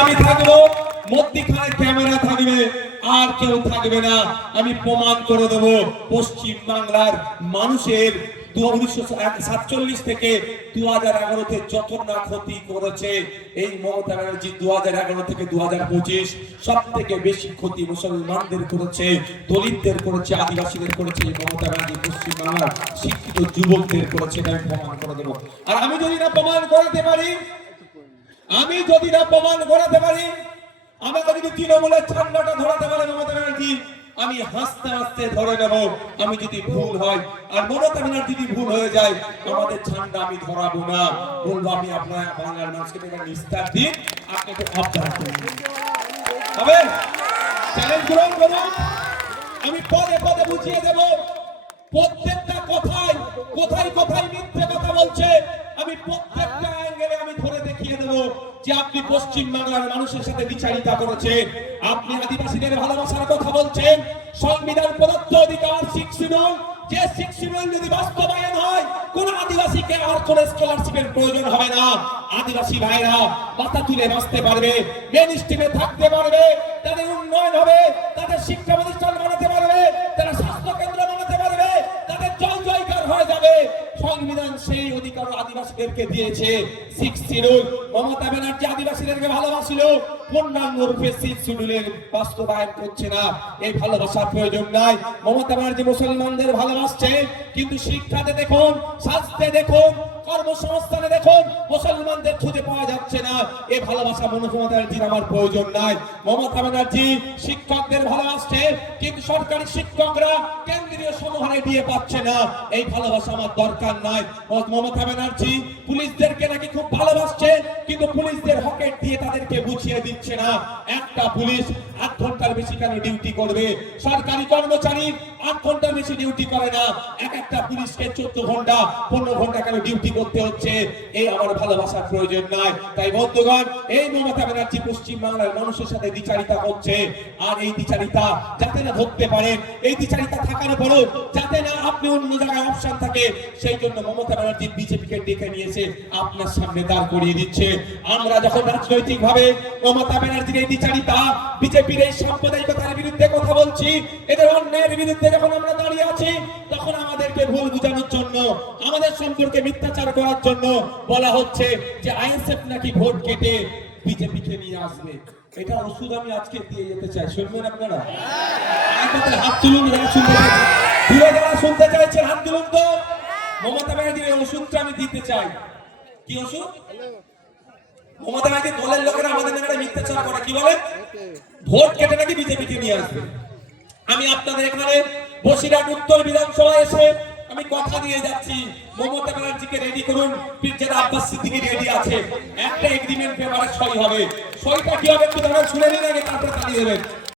আমি থাকবো, মধ্যখানে ক্যামেরা থাকবে, আর কেউ থাকবে না। আমি প্রমাণ করে দেব পশ্চিম বাংলার মানুষের 1947 থেকে 2011 যত না ক্ষতি করেছে এই মমতা ব্যানার্জি, 2011 থেকে 2025 সব থেকে বেশি ক্ষতি মুসলমানদের করেছে, দলিতদের করেছে, আদিবাসীদের করেছে এই মমতা ব্যানার্জি। পশ্চিম বাংলার শিক্ষিত যুবকদের করেছে, আমি প্রমাণ করে দেব। আর আমি যদি না প্রমাণ করাতে পারি, আমাকে যদি তৃণমূলের ঠান্ডাটা ধরাতে পারে মমতা ব্যানার্জি, আমি হাসতে হাসতে ধরে নেব। আমি যদি ভুল হয়, আর মমতা ব্যানার্জি যদি ভুল হয়ে যায়, আমাদের ঠান্ডা আমি ধরাবো না, বলবো আমি আপনার বাংলার মানুষকে নিস্তার দিন, আপনি একটু অবজার্ভ করুন। হবে চ্যালেঞ্জ গ্রহণ করুন। আমি পদে পদে বুঝিয়ে দেব প্রত্যেকটা কোথায় কোথায় মিথ্যে কথা বলছে। আমি প্রত্যেকটা অ্যাঙ্গেলে আমি ধরে দেখিয়ে দেব যে আপনি পশ্চিম বাংলার মানুষের সাথে বিচারিতা করেছেন, আপনি আদিবাসীদের ভালোবাসার কথা বলছেন। সংবিধান প্রদত্ত অধিকার 6 শিডিউল, যে 6 শিডিউল যদি বাস্তবায়ন হয়, কোন আদিবাসীকে আর কোন স্কলারশিপের প্রয়োজন হবে না। আদিবাসী ভাইরা মাথা তুলে বাঁচতে পারবে, মেন স্ট্রিমে থাকতে পারবে, তাদের উন্নয়ন হবে, তাদের শিক্ষা প্রতিষ্ঠান বানাতে পারবে, তারা স্বাস্থ্য কেন্দ্র বানাতে পারবে, তাদের জয় জয়কার হয়ে যাবে। সংবিধান সেই অধিকার আদিবাসীদেরকে দিয়েছে। 6 শিডিউল মমতা ব্যানার্জি আদিবাসীদেরকে ভালোবাসিল, পূর্ণাঙ্গ রূপে 6 শিডিউলের বাস্তবায়ন করছে না। এই ভালোবাসার প্রয়োজন নাই। মমতা ব্যানার্জি মুসলমানদের ভালোবাসছে, কিন্তু শিক্ষাতে দেখুন, স্বাস্থ্যে দেখুন, কর্মসংস্থানে দেখুন, মুসলমানদের খুঁজে পাওয়া যাচ্ছে না। এই ভালোবাসা মমতা ব্যানার্জির আমার প্রয়োজন নাই। মমতা ব্যানার্জি শিক্ষকদের ভালোবাসছে, কিন্তু সরকারি শিক্ষকরা কেন্দ্রীয় সমহারে দিয়ে পাচ্ছে না। এই ভালোবাসা আমার দরকার নাই। মমতা ব্যানার্জি পুলিশদেরকে নাকি খুব ভালোবাসছে, কিন্তু পুলিশদের হকেট দিয়ে তাদেরকে বুঝিয়ে দিচ্ছে না। একটা পুলিশ 8 ঘন্টার বেশি কেন ডিউটি করবে? সরকারি কর্মচারী 8 ঘন্টার বেশি ডিউটি করে না। একটা পুলিশকে 14 ঘন্টা 15 ঘন্টা কেন ডিউটি করতে হচ্ছে? এই আমার ভালোবাসার প্রয়োজন নাই। তাই বন্ধুগণ, এই মমতা ব্যানার্জি পশ্চিম বাংলার মানুষের সাথে বিচারিতা করছে। আর এই বিচারিতা যাতে না ধরতে পারেন, এই বিচারিতা থাকার পরেও যাতে না আপনি অন্য জায়গায় অপশন থাকে, সেই জন্য মমতা ব্যানার্জি বিজেপিকে ডেকে নিয়েছে, আপনার সামনে দাঁড় করিয়ে দিচ্ছে। আমরা যখন রাজনৈতিক ভাবে মমতা ব্যানার্জির এই বিচারিতা, বিজেপির এই সাম্প্রদায়িকতার বিরুদ্ধে কথা বলছি, এদের অন্যায়ের বিরুদ্ধে যখন আমরা দাঁড়িয়ে আছি, তখন আমাদেরকে ভুল বোঝানোর জন্য, আমাদের সম্পর্কে মিথ্যাচার করার জন্য বলা হচ্ছে যে আইএসএফ নাকি ভোট কেটে বিজেপিকে নিয়ে আসবে। এটা ওষুধ আমি আজকে দিয়ে যেতে চাই, শুনবেন আপনারা? হাত তুলুন যারা শুনতে চাইছেন, যারা শুনতে চাইছেন হাত তুলুন তো। মমতা ব্যানার্জির এই ওষুধটা আমি দিতে চাই। কি ওষুধ? মমতা ব্যানার্জি দলের লোকেরা আমাদের নামে মিথ্যাচার করে, কি বলে? ভোট কেটে নাকি বিজেপিকে নিয়ে আসবে। আমি আপনাদের এখানে বসিরহাট উত্তর বিধানসভায় এসে আমি কথা দিয়ে যাচ্ছি, মমতা ব্যানার্জিকে রেডি করুন। পিরজাদা আব্বাস সিদ্দিকী রেডি আছে, একটা এগ্রিমেন্ট পেপারে সই হবে। সইটা কি হবে একটু দাঁড়ান, শুনে নিন আগে, তারপরে তাড়িয়ে দেবেন।